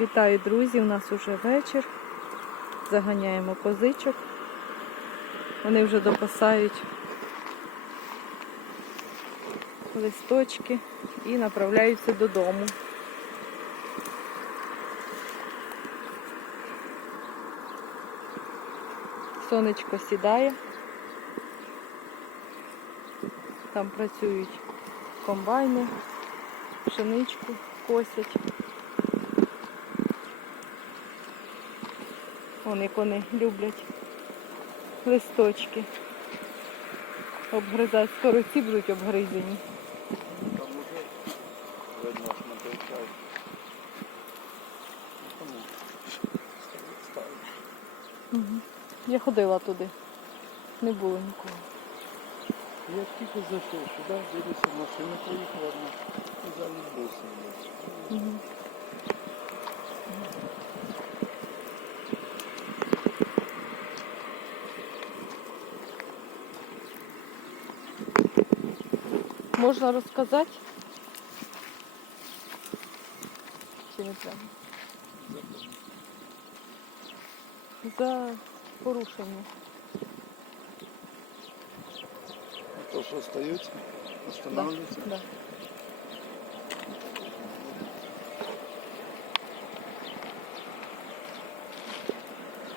Вітаю, друзі! У нас уже вечір. Заганяємо козичок. Вони вже допасають листочки і направляються додому. Сонечко сідає. Там працюють комбайни, пшеничку косять. Вон як вони люблять листочки. Обгризають, скоро ці будуть обгризені. Там уже видно, що не. Угу. Я ходила туди. Не було нікого. Я тільки зайшов сюди, дивлюся, машина приїхала і замість Можна розказати? Чи не треба? За порушення. То, що остаються, останавливаються. Да.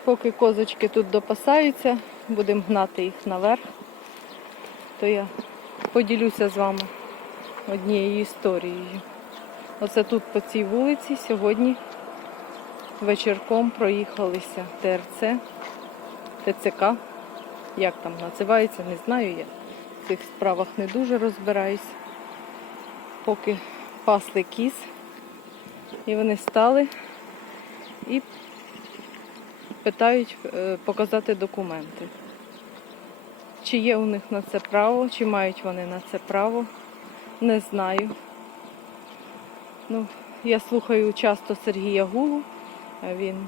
Поки козочки тут допасаються, будемо гнати їх наверх, то я поділюся з вами однією історією. Оце тут по цій вулиці сьогодні вечірком проїхалися ТРЦ, ТЦК. Як там називається, не знаю я. В цих справах не дуже розбираюсь. Поки пасли кіз. І вони стали і питають е, показати документи. Чи є у них на це право, чи мають вони на це право, не знаю. Ну, я слухаю часто Сергія Гулу, він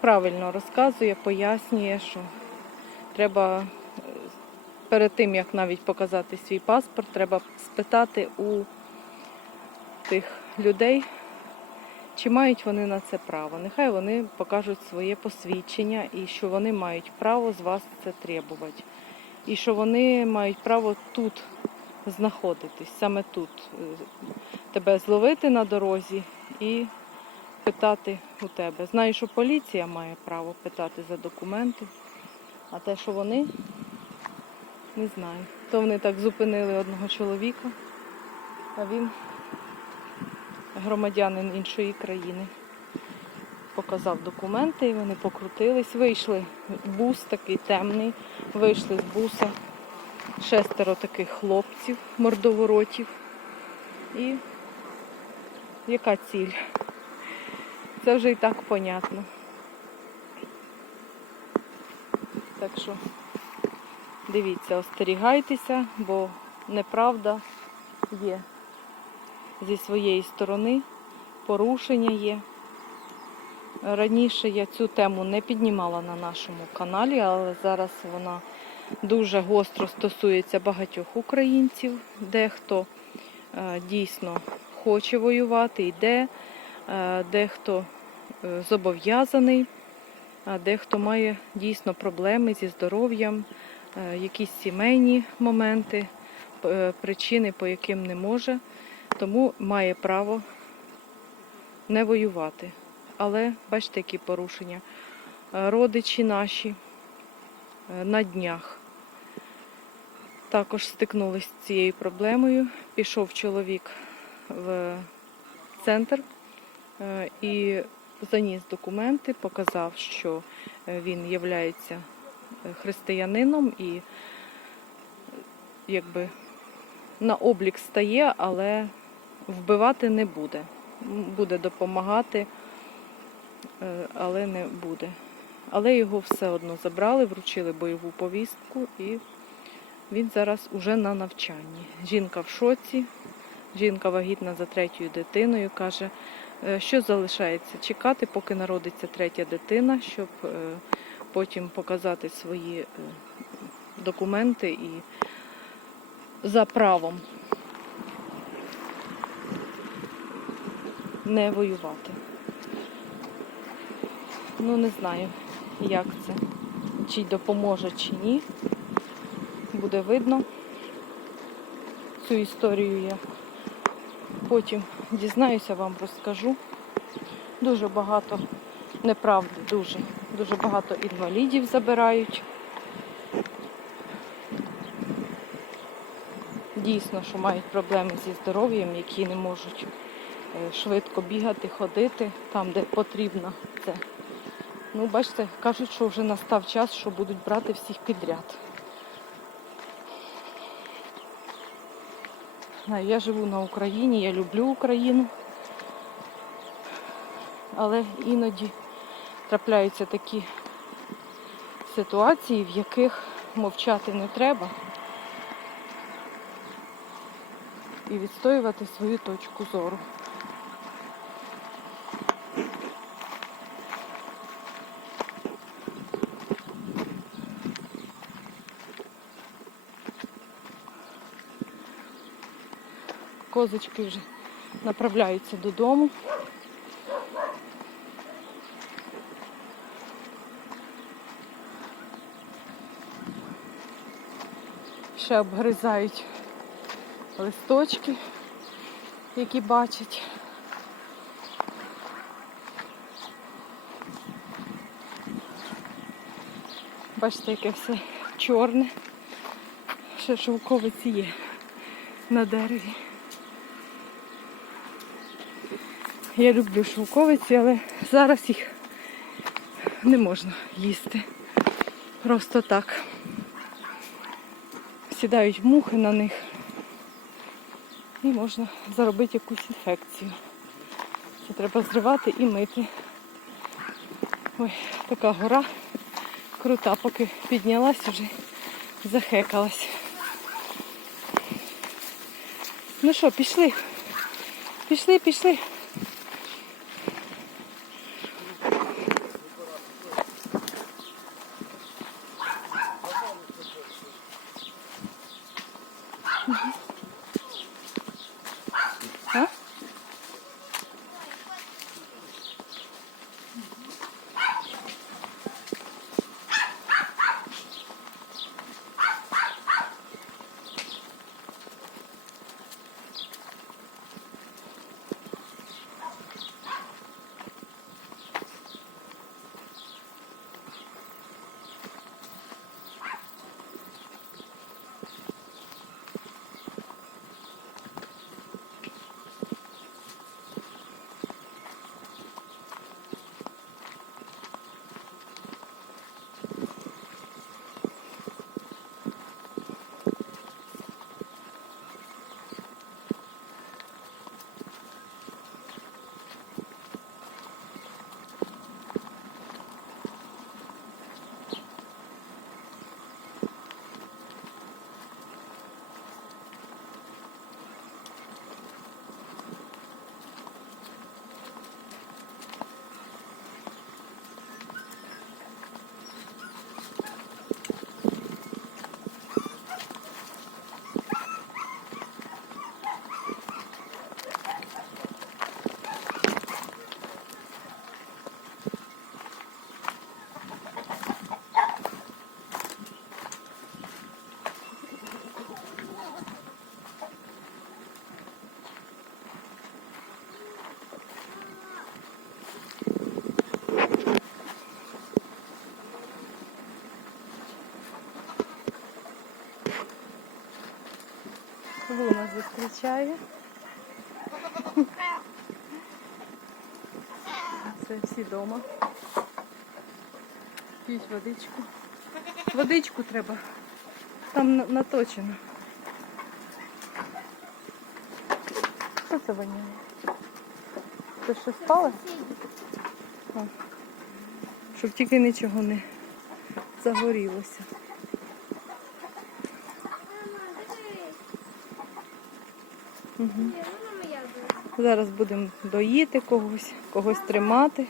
правильно розказує, пояснює, що треба перед тим, як навіть показати свій паспорт, треба спитати у тих людей, чи мають вони на це право. Нехай вони покажуть своє посвідчення і що вони мають право з вас це требувати. І що вони мають право тут знаходитись, саме тут. Е, Тебе зловити на дорозі і питати у тебе. Знаю, що поліція має право питати за документи, а те, що вони, не знаю. То вони так зупинили одного чоловіка, а він громадянин іншої країни. Показав документи, і вони покрутились, вийшли. Бус такий темний, вийшли з буса. Шестеро таких хлопців, мордоворотів. І яка ціль? Це вже і так понятно. Так що дивіться, остерігайтеся, бо неправда є зі своєї сторони, порушення є. Раніше я цю тему не піднімала на нашому каналі, але зараз вона дуже гостро стосується багатьох українців. Дехто е, дійсно хоче воювати, йде, е, дехто е, зобов'язаний, дехто має дійсно проблеми зі здоров'ям, якісь сімейні моменти, причини, по яким не може, тому має право не воювати. Але бачите, які порушення. Е, Родичі наші е, на днях також стикнулися з цією проблемою. Пішов чоловік в центр е, і заніс документи, показав, що він є християнином і якби на облік стає, але вбивати не буде. Буде допомагати, е, але не буде. Але його все одно забрали, вручили бойову повістку і він зараз уже на навчанні. Жінка в шоці, жінка вагітна за третьою дитиною, каже, е, що залишається чекати, поки народиться третя дитина, щоб е, потім показати свої документи і за правом. Не воювати. Ну, не знаю, як це, чи допоможе, чи ні. Буде видно. Цю історію я потім дізнаюся, вам розкажу. Дуже багато неправди, дуже. Дуже багато інвалідів забирають. Дійсно, що мають проблеми зі здоров'ям, які не можуть швидко бігати, ходити там, де потрібно це. Ну, бачите, кажуть, що вже настав час, що будуть брати всіх підряд. Я живу на Україні, я люблю Україну, але іноді трапляються такі ситуації, в яких мовчати не треба і відстоювати свою точку зору. Козочки вже направляються додому. Ще обгризають листочки, які бачать. Бачите, яке все чорне. Ще шовковиці є на дереві. Я люблю шовковиці, але зараз їх не можна їсти. Просто так. Сідають мухи на них і можна заробити якусь інфекцію. Це треба зривати і мити. Ой, така гора крута, поки піднялась, вже захекалась. Ну що, пішли? Пішли, пішли. Луна зустрічає. Це всі вдома. П'ють водичку. Водичку треба. Там наточено. Що це воняє? Ти що спала? Щоб тільки нічого не загорілося. Угу. Зараз будемо доїти когось, когось тримати.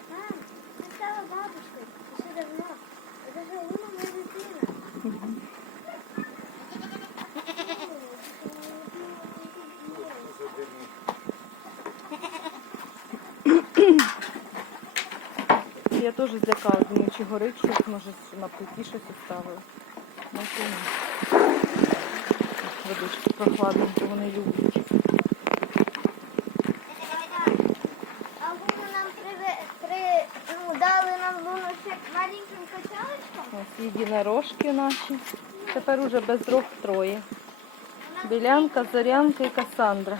Я теж злякалася, чи горить щось, може на плиті щось оставили. Ну, Водички прохладненькі, вони люблять. єдинорожки наші. Тепер уже без рук троє. Білянка, зорянка і касандра.